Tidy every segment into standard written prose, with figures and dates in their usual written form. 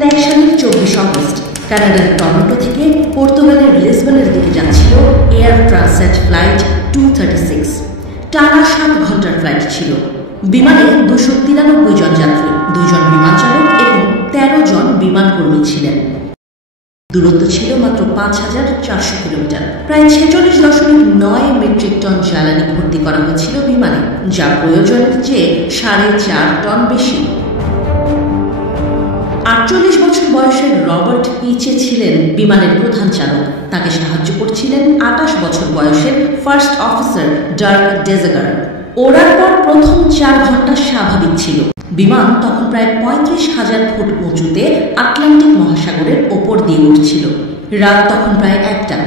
সালের 24 অগস্ট কানাডার টরন্টো থেকে পর্তুগালের লিসবনের দিকে যাচ্ছিল এয়ার ট্রান্সেট ফ্লাইট 236। টানা 7 ঘন্টার ফ্লাইট ছিল। বিমানে 293 জন যাত্রী, 2 জন বিমান চালক এবং 13 জন বিমানকর্মী ছিলেন। দূরত্ব ছিল মাত্র 5,400 কিলোমিটার। প্রায় 46.9 মেট্রিক টন জ্বালানি ভর্তি করা হয়েছিল বিমানে, যা প্রয়োজনের চেয়ে 4.5 টন বেশি। 48 বছর বয়সের রবার্ট পিচে ছিলেন বিমানের প্রধান চালক। তাকে সাহায্য করছিলেন 28 বছর বয়সের ফার্স্ট অফিসার ডার্ক ডেজাগার। ওড়ার পর প্রথম 4 ঘন্টা স্বাভাবিক ছিল। বিমান তখন প্রায় 35,000 ফুট উঁচুতে আটলান্টিক মহাসাগরের ওপর দিয়ে উঠছিল। রাত তখন প্রায় 1টা।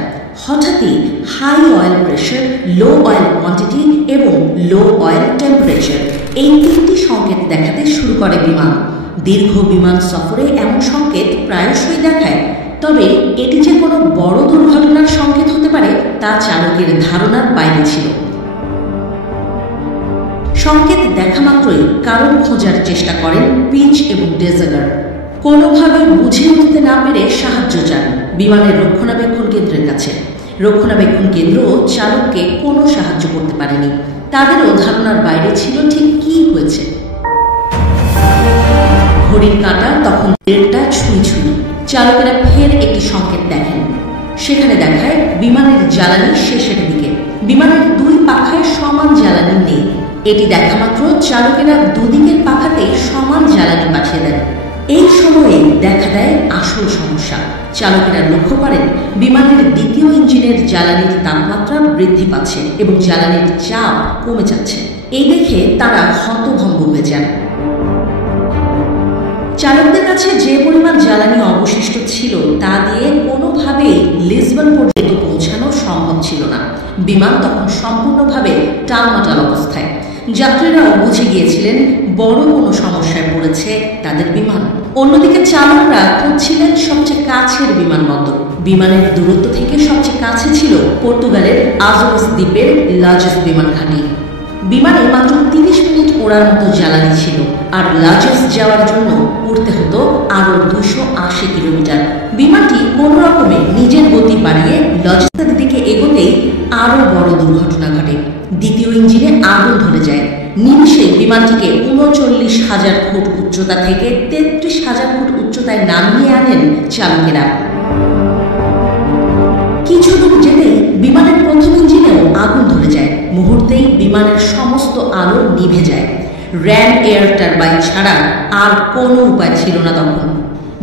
হঠাৎই high oil pressure, low oil quantity এবং লো অয়েল টেম্পারেচার, এই 3টি সংকেত দেখাতে শুরু করে বিমান। দীর্ঘ বিমান সফরে এমন সংকেত প্রায়শই দেখায়, তবে এটি যে কোনো বড় দুর্ঘটনার সংকেত হতে পারে তা চালকের ধারণার বাইরে ছিল। সংকেত দেখা মাত্রই কারণ খোঁজার চেষ্টা করেন পিচ এবং ডেজাগার। কোনোভাবে বুঝে উঠতে না পেরে সাহায্য চান বিমানের রক্ষণাবেক্ষণ কেন্দ্রের কাছে। রক্ষণাবেক্ষণ কেন্দ্র চালককে কোনো সাহায্য করতে পারেনি। তাদেরও ধারণার বাইরে ছিল ঠিক কী হয়েছে। ঘড়ির কাঁটা তখন 1:30 ছুঁই। চালকেরা ফের একটি সংকেত দেখেন। সেখানে দেখায় বিমানের জ্বালানি শেষের দিকে। বিমানের 2 পাখায় সমান জ্বালানি নেই। এটি দেখা মাত্র চালকেরা দুদিকের পাখাতে সমান জ্বালানি পাঠিয়ে দেন। এই সময়ে দেখা দেয় আসল সমস্যা। চালকেরা লক্ষ্য করেন বিমানের দ্বিতীয় ইঞ্জিনের জ্বালানির তাপমাত্রা বৃদ্ধি পাচ্ছে এবং জ্বালানির চাপ কমে যাচ্ছে। এই দেখে তারা হতভম্ব হয়ে যান। চালকদের কাছে যে পরিমাণ জ্বালানি অবশিষ্ট ছিল তা দিয়ে কোনোভাবেই লিসবন পর্যন্ত পৌঁছানো সম্ভব ছিল না। বিমান তখন সম্পূর্ণভাবে টালমাটাল অবস্থায়। যাত্রীরাও বুঝে গিয়েছিলেন বড় কোনো সমস্যায় পড়েছে তাদের বিমান। অন্যদিকে চালকরা খুঁজছিলেন সবচেয়ে কাছের বিমানবন্দর। বিমানের দূরত্ব থেকে সবচেয়ে কাছে ছিল পর্তুগালের আজোরেস দ্বীপের লাজেস বিমান ঘাঁটি। বিমানে মাত্র 30 মিনিট ওড়ার মতো জ্বালানি ছিল, আর লাজেস যাওয়ার জন্য উড়তে হতো আরও 280 কিলোমিটার। বিমানটি কোনো রকমে নিজের গতি বাড়িয়ে লাজেসের দিকে এগোতেই আরও বড় দুর্ঘটনা ঘটে। দ্বিতীয় ইঞ্জিনে আগুন ধরে যায়। নিমিষে বিমানটিকে 39,000 ফুট উচ্চতা থেকে 33,000 ফুট উচ্চতায় নামিয়ে আনেন চালকেরা। কিছু দূর যেতেই বিমানের প্রথম ইঞ্জিনেও আগুন ধরে যায়। মুহূর্তেই বিমানের সমস্ত আলো নিভে যায়। র্যান এয়ার টারবাইন ছাড়া আর কোনো উপায় ছিল না তখন।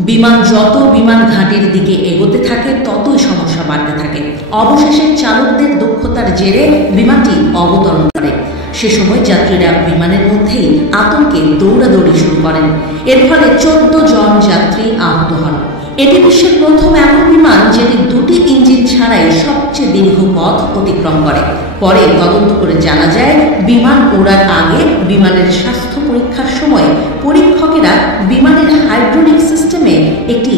বিমান যত বিমান ঘাঁটির দিকে এগোতে থাকে ততই সমস্যা বাড়তে থাকে। অবশেষে চালকদের দক্ষতার জেরে বিমানটি অবতরণ করে। সে সময় যাত্রীরা বিমানের মধ্যেই আতঙ্কে দৌড়াদৌড়ি শুরু করেন। এর ফলে 14 জন যাত্রী আহত হন। এটি বিশ্বের প্রথম এমন বিমান যেটি 2টি ইঞ্জিন ছাড়াই সবচেয়ে দীর্ঘ পথ অতিক্রম করে। পরে তদন্ত করে জানা যায় বিমান ওড়ার আগে বিমানের স্বাস্থ্য পরীক্ষার সময় পরীক্ষকেরা বিমানের হাইড্রোলিক সিস্টেমে একটি